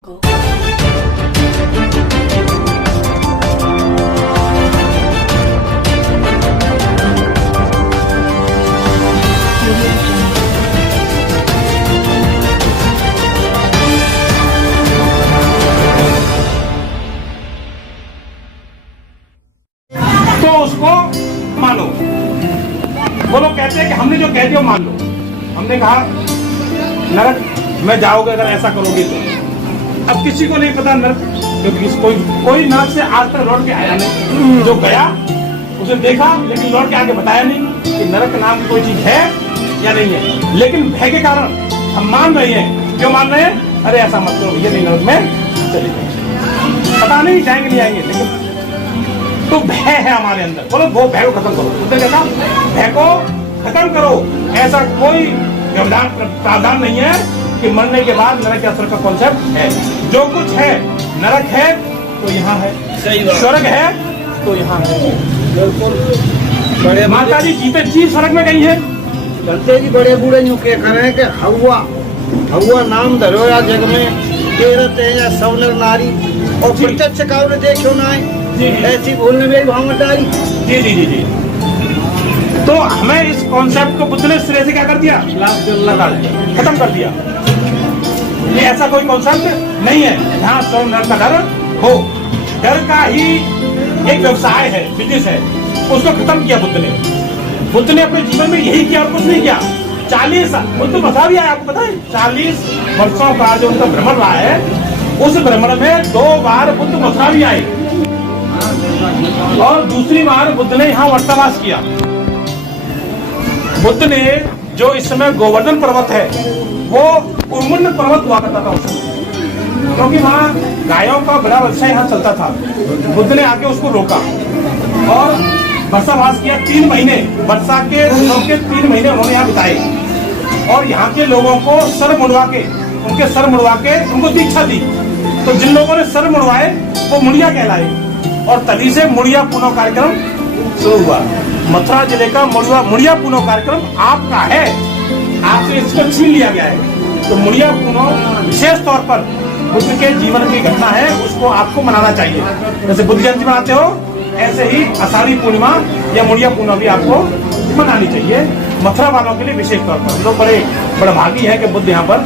को तो उसको मानो। वो लोग कहते हैं कि हमने जो कह दिया मान लो। हमने कहा नरक में जाओगे अगर ऐसा करोगे तो। अब किसी को नहीं पता नरक, क्योंकि कोई नरक से आज तक लौट के आया नहीं। जो गया उसे देखा लेकिन लौट के आगे बताया नहीं कि नरक नाम की कोई चीज है या नहीं है। लेकिन भय के कारण हम मान रहे हैं। क्यों मान रहे हैं? अरे ऐसा मत करो, ये नहीं नरक में चले जाए, पता नहीं जाएंगे नहीं आएंगे, लेकिन तो भय है हमारे अंदर। बोलो वो भय को खत्म करो। उसने कहा भय को खत्म करो। ऐसा कोई प्रावधान नहीं है कि मरने के बाद नरक या स्वर्ग का कॉन्सेप्ट है। जो कुछ है, नरक है तो यहाँ है, स्वर्ग है तो यहाँ है। माता जी जीते जी स्वर्ग में गई है। चलते जी बड़े बूढ़े यूं के करें कि हवा नाम धरो या जग में तेरत है या सब नर नारी और प्रत्यक्ष काव्य देखो ना ऐसी बोलने में भावदारी। जी जी जी जी। तो हमें इस कॉन्सेप्ट को बुद्ध ने सिरे से क्या कर दिया? खत्म कर दिया। ये ऐसा कोई कॉन्सेप्ट नहीं है जहाँ स्वर्ग नरक का डर हो। डर का ही एक व्यवसाय है, बिजनेस है, उसको खत्म किया बुद्ध ने। बुद्ध ने अपने जीवन में यही किया और कुछ नहीं किया। 40 बुद्ध बता भी आया, आपको पता है 40 वर्षों का जो उनका भ्रमण रहा है, उस भ्रमण में 2 बार बुद्ध मथुरा भी आए और दूसरी बार बुद्ध ने यहाँ वर्षावास किया। बुद्ध ने जो इस समय गोवर्धन पर्वत है वो उर्मुंड पर्वत हुआ करता था उस समय, क्योंकि वहाँ गायों का बड़ा व्यवसाय यहाँ चलता था। बुद्ध ने आके उसको रोका और वर्षावास किया। 3 महीने वर्षा के दिनों के 3 महीने उन्होंने यहाँ बिताए और यहाँ के लोगों को सर मुड़वा के उनको दीक्षा दी। तो जिन लोगों ने सर मुड़वाए वो मुड़िया कहलाए और तभी से मुड़िया पुनः कार्यक्रम शुरू हुआ। मथुरा जिले का मुड़िया पुनः कार्यक्रम आपका है, आपसे इसको छीन लिया गया है। तो मुड़िया पुनः विशेष तौर पर बुद्ध के जीवन की घटना है, उसको आपको मनाना चाहिए। जैसे बुद्ध जयंती मनाते हो ऐसे ही आषाढ़ी पूर्णिमा या मुड़िया पूर्णिमा भी आपको मनानी चाहिए। मथुरा वालों के लिए विशेष तौर पर हम लोग बड़े भागी है कि बुद्ध यहाँ पर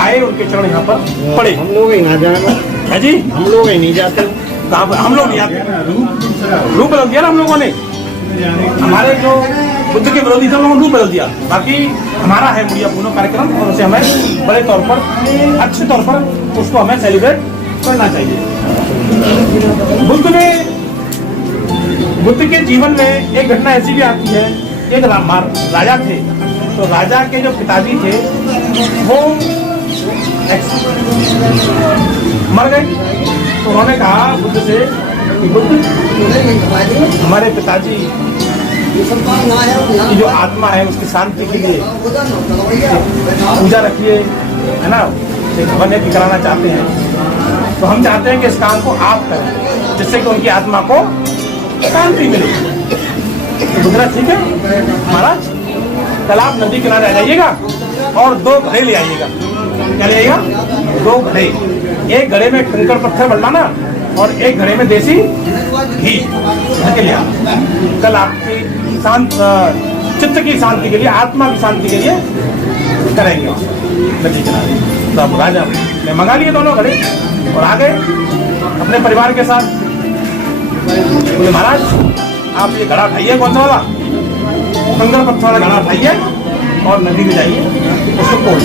आए, उनके चरण यहाँ पर पड़े। हम लोग ही ना जाना है जी, हम लोग ही नहीं जाते। हम लोग नहीं आते। रूप बदल दिया ना हम लोगों ने। हमारे जो बुद्ध के विरोधी थे उन्होंने रूप बदल दिया। बाकी हमारा है मुड़िया पुनः कार्यक्रम और उसे हमें बड़े तौर पर, अच्छे तौर पर उसको हमें सेलिब्रेट करना चाहिए। बुद्ध के जीवन में एक घटना ऐसी भी आती है। एक राजा थे, तो राजा के जो पिताजी थे वो मर गए। तो उन्होंने कहा बुद्ध से कि बुद्ध, हमारे पिताजी की जो आत्मा है उसकी शांति के लिए पूजा रखिए, है ना, बने की कराना चाहते हैं। तो हम चाहते हैं कि इस काम को आप करें जिससे कि उनकी आत्मा को शांति मिले। तो बुद्ध, ठीक है महाराज, कल आप नदी किनारे आ जाइएगा और 2 घड़े ले आइएगा। क्या ले आइएगा? 2 घड़े। एक घड़े में कंकड़ पत्थर बढ़ाना और एक घड़े में देसी घी भर के लिया। कल आपकी चित्त की शांति के लिए, आत्मा की शांति के लिए करेंगे नदी किनारे। तो अब राजा ने मंगा लिए दोनों घड़े और आ गए अपने परिवार के साथ। बोले महाराज आप ये घड़ा उठाइए, कौन सा वाला? कंकड़ पत्थर वाला घड़ा उठाइए और नदी में जाइए, उसको तोड़।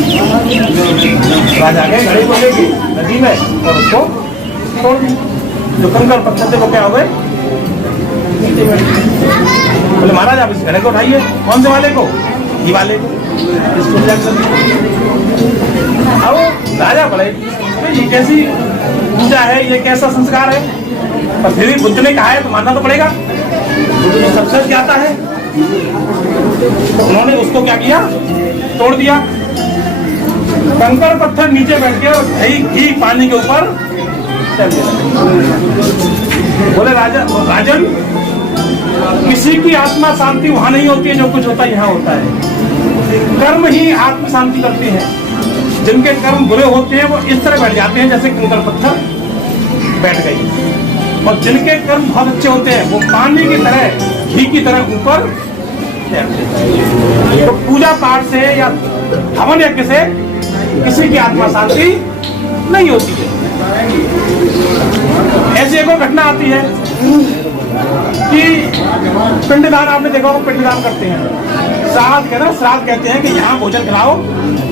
राजा गए घड़े को लेके नदी में और उसको तोड़ दी। जो कंकड़ पत्थर थे वो क्या हो गए? बोले महाराज आप इस घड़े को उठाइए। कौन से वाले को? घी वाले को। इसको अब राजा बोले ये कैसी पूजा है, ये कैसा संस्कार है? पर फिर भी बुद्ध ने कहा है तो मानना तो पड़ेगा। बुद्ध ने सबसे ज्ञाता है। तो उन्होंने उसको क्या किया? तोड़ दिया। कंकड़ पत्थर नीचे बैठ गया और घी पानी के ऊपर चल गया। बोले राजन, किसी की आत्मा शांति वहां नहीं होती है जो कुछ होता है यहाँ होता है। कर्म ही आत्म शांति करते हैं। जिनके कर्म बुरे होते हैं वो इस तरह बैठ जाते हैं जैसे कंकड़ पत्थर बैठ गई, और जिनके कर्म बहुत अच्छे होते हैं वो पानी की तरह, घी की तरह ऊपर तैरते। तो पूजा पाठ से या हवन यज्ञ से किसी की आत्मा शांति नहीं होती है। ऐसी एक और घटना आती है कि पिंडदान, आपने देखा होगा पिंडदान करते हैं, श्राद्ध कहते हैं, श्राद्ध कहते हैं कि यहाँ भोजन खिलाओ,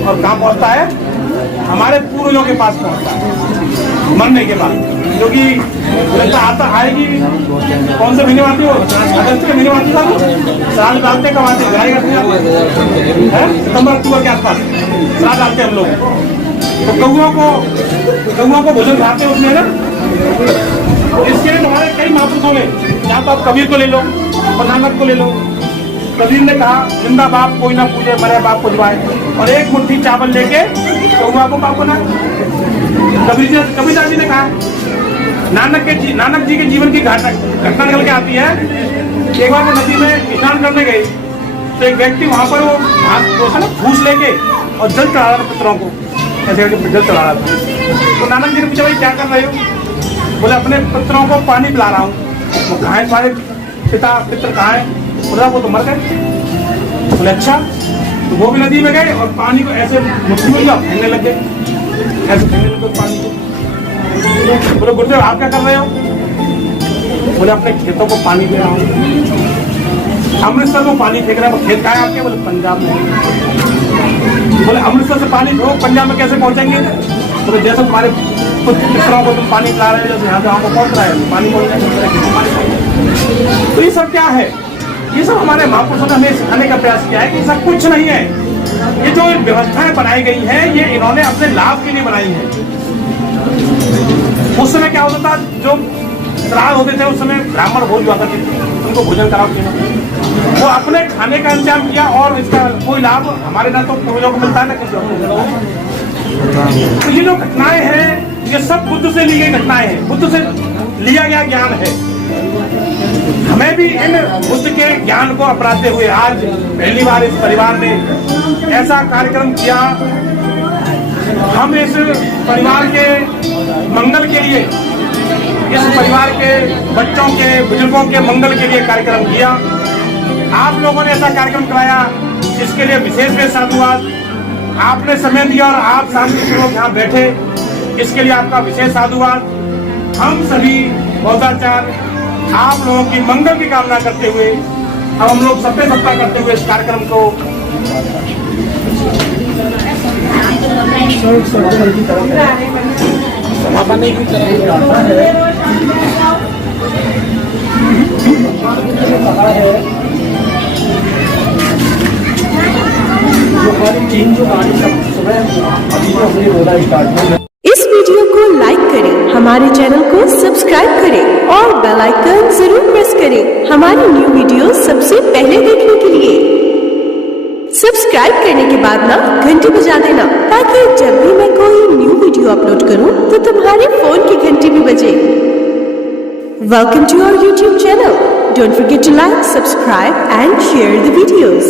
और कहाँ पहुँचता है, हमारे पूर्वजों के पास पहुँचता है मरने के बाद, क्योंकि आता आएगी कौन से महीने में आती है, अगस्त के महीने में आती है, श्राद्ध डालते कब आते हैं, सितंबर अक्टूबर के आसपास श्राद्ध डालते हम लोग। तो कौओं को भोजन खाते हैं उसमें ना, इसके लिए तुम्हारे कई महापुरुषों ने, या तो आप कबीर को ले लो, नानक को ले लो। कबीर ने कहा जिंदा बाप कोई ना पूजे, मरे बाप पुजवाए, और एक मुट्ठी चावल लेके कौआ को बाप बना। कबीर जी ने कहा, नानक जी के जीवन की घटना निकल के आती है। एक बार वो नदी में स्नान करने गए, तो एक व्यक्ति वहां पर वो फूस लेके और जल चढ़ा रहा था पितरों को, ऐसे करके जल चढ़ा रहा था। तो नानक जी ने पूछा, भाई क्या कर रहे हो? बोले अपने पितरों को पानी पिला रहा हूँ। वो कहाँ है तुम्हारे पितर कहाँ है? बोला वो तो मर गए। बोले अच्छा। तो वो भी नदी में गए और पानी को ऐसे मुट्ठी में लिया, फेंकने लग गए, ऐसे फेंकने लगे पानी को। बोले गुरुदेव आप क्या कर रहे हो? बोले अपने खेतों को पानी दे रहा हूँ। अमृतसर में पानी फेंक रहा है, खेत कहाँ है आपके? बोले पंजाब में। बोले अमृतसर से पानी दो, पंजाब में कैसे पहुंचेंगे? बोले जैसे तुम्हारे पितरों को तुम पानी पिला रहे हो, जैसे यहाँ से हमको पहुंच रहा है, पानी पहुंच रहा। तो ये सब क्या है? ये सब हमारे महापुरुषों ने हमें सिखाने का प्रयास किया है कि सब कुछ नहीं है। ये जो व्यवस्थाएं बनाई गई हैं, ये इन्होंने अपने लाभ के लिए बनाई है। उस समय क्या होता था, जो श्राद्ध होते थे उस समय ब्राह्मण भोज हुआ करते थे, उनको भोजन कराओ, वो अपने खाने का इंतजाम किया, और इसका कोई लाभ हमारे ना तो पूर्वजों को मिलता है ना किसी को। तो ये जो घटनाएं हैं, ये सब बुद्ध से ली गई घटनाएं हैं, बुद्ध से लिया गया ज्ञान है। हमें भी इन बुद्ध के ज्ञान को अपनाते हुए आज पहली बार इस परिवार ने ऐसा कार्यक्रम किया। हम इस परिवार के मंगल के लिए, इस परिवार के बच्चों के, बुजुर्गों के मंगल के लिए कार्यक्रम किया। आप लोगों ने ऐसा कार्यक्रम कराया, इसके लिए विशेष साधुवाद। आपने समय दिया और आप शांतिपूर्वक यहाँ बैठे, इसके लिए आपका विशेष साधुवाद। हम सभी बौद्धाचार्य आप लोगों की मंगल की कामना करते हुए, अब हम लोग सत्य सत्ता करते हुए इस कार्यक्रम को समापन की तरह इस वीडियो को लाइक करें, हमारे चैनल को सब्सक्राइब करें और बेल आइकन जरूर प्रेस करें हमारी न्यू वीडियो सबसे पहले देखने के लिए। सब्सक्राइब करने के बाद ना घंटी बजा देना, ताकि जब भी मैं कोई न्यू वीडियो अपलोड करूं तो तुम्हारे फोन की घंटी भी बजे। Welcome to our YouTube channel. Don't forget to like, subscribe and share the videos.